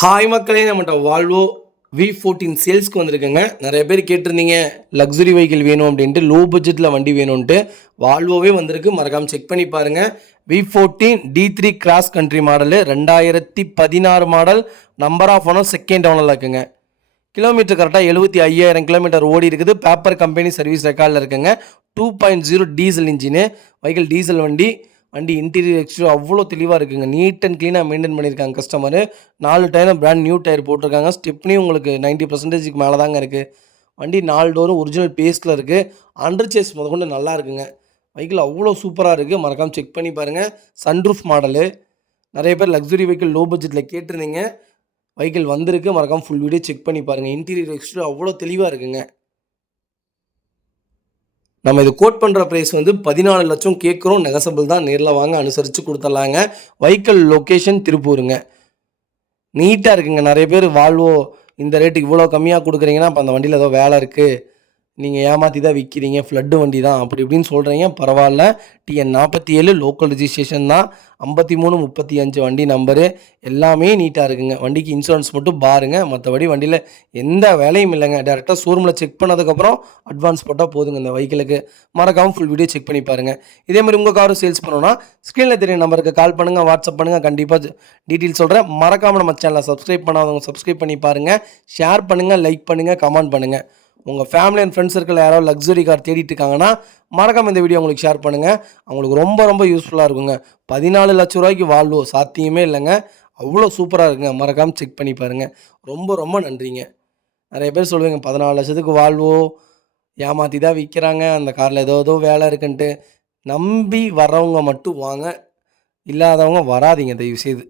Hi மக்களே, நம்மகிட்ட Volvo V14 சேல்ஸ்க்கு வந்திருக்குங்க. நிறைய பேர் கேட்டிருந்தீங்க லக்ஸுரி வெஹிக்கிள் வேணும் அப்படின்ட்டு, லோ பட்ஜெட்டில் வண்டி வேணும்ன்ட்டு. வால்வோவே வந்திருக்கு, மறக்காமல் செக் பண்ணி பாருங்கள். V14 D3 cross country model, 2016 model, number of owner second ஓனரில் இருக்குங்க. கிலோமீட்டர் கரெக்டாக 75,000 கிலோமீட்டர் ஓடி இருக்குது. பேப்பர் கம்பெனி சர்வீஸ் ரெக்கார்டில் இருக்குங்க. 2.0 டீசல் இன்ஜினு, வெஹிக்கிள் டீசல் வண்டி. வண்டி இன்டீரியர் எக்ஸ்டீரியர் அவ்வளோ தெளிவாக இருக்குங்க. நீட் அண்ட் க்ளீனாக மெயின்டைன் பண்ணியிருக்காங்க கஸ்டமரு. 4 டயரும் பிராண்ட் நியூ டயர் போட்டிருக்காங்க. ஸ்டெப்னியும் உங்களுக்கு 90% மேலே தாங்க இருக்குது. வண்டி 4 டோரும் ஒரிஜினல் பேஸ்ட்டில் இருக்குது. அண்டர் சேஸ் முதற்கொண்டு நல்லா இருக்குங்க. வெஹிக்கிள் அவ்வளோ சூப்பராக இருக்குது, மறக்காமல் செக் பண்ணி பாருங்கள். Sunroof model. நிறைய பேர் லக்ஸுரி வெஹிக்கிள் லோ பட்ஜெட்டில் கேட்டிருந்தீங்க. வெஹிக்கிள் வந்திருக்கு, மறக்காமல் ஃபுல் வீடியோ செக் பண்ணி பாருங்கள். இன்டீரியர் எக்ஸ்டீரியர் அவ்வளோ தெளிவாக இருக்குங்க. நம்ம இது கோட் பண்ணுற ப்ரைஸ் வந்து 14 லட்சம் கேட்குறோம். நெகசபிள் தான், நேரில் வாங்க அனுசரித்து கொடுத்துட்லாங்க. Vehicle location திருப்பூருங்க. நீட்டாக இருக்குங்க. நிறைய பேர் வால்வோ இந்த ரேட்டுக்கு இவ்வளோ கம்மியாக கொடுக்குறீங்கன்னா, அப்போ அந்த வண்டியில் ஏதோ வேலை இருக்குது, நீங்கள் ஏமாற்றி தான் விற்கிறீங்க, ஃப்ளட்டு வண்டி தான் அப்படி இப்படின்னு சொல்கிறீங்க. பரவாயில்ல, TN 47 லோக்கல் ரிஜிஸ்ட்ரேஷன் தான். 5335 வண்டி நம்பரு. எல்லாமே நீட்டாக இருக்குங்க. வண்டிக்கு இன்சூரன்ஸ் மட்டும் பாருங்கள், மற்றபடி வண்டியில் எந்த வேலையும் இல்லைங்க. டேரெக்டாக ஷோரூமில் செக் பண்ணதுக்கப்புறம் அட்வான்ஸ் போட்டால் போதுங்க இந்த வெஹிக்கிளுக்கு. மறக்காமல் ஃபுல் வீடியோ செக் பண்ணி பாருங்கள். இதேமாதிரி உங்கள் காரும் சேல்ஸ் பண்ணணும்னா ஸ்க்ரீனில் தெரியும் நம்பருக்கு கால் பண்ணுங்கள், வாட்ஸ்அப் பண்ணுங்கள். கண்டிப்பாக டீட்டெயில்ஸ் சொல்கிறேன். மறக்காமல் நம்ம சேனலை சப்ஸ்கிரைப் பண்ணாதவங்க சப்ஸ்கிரைப் பண்ணி பாருங்கள். ஷேர் பண்ணுங்கள், லைக் பண்ணுங்கள், கமெண்ட் பண்ணுங்கள். உங்கள் ஃபேமிலி அண்ட் ஃப்ரெண்ட்ஸ் சர்க்கிள் யாராவது லக்ஸுரி கார் தேடிட்டு இருக்காங்கன்னா மறக்காமல் இந்த வீடியோ உங்களுக்கு ஷேர் பண்ணுங்கள். அவங்களுக்கு ரொம்ப ரொம்ப யூஸ்ஃபுல்லாக இருக்குங்க. 14 லட்ச ரூபாய்க்கு வால்வோ சாத்தியமே இல்லைங்க. அவ்வளோ சூப்பராக இருக்குங்க. மறக்காமல் செக் பண்ணி பாருங்கள். ரொம்ப ரொம்ப நன்றிங்க. நிறைய பேர் சொல்லுவீங்க 14 லட்சத்துக்கு வால்வோ ஏமாற்றி தான் விற்கிறாங்க, அந்த காரில் ஏதோ வேலை இருக்குன்ட்டு. நம்பி வரவங்க மட்டும் வாங்க, இல்லாதவங்க வராதிங்க தயவுசெய்து.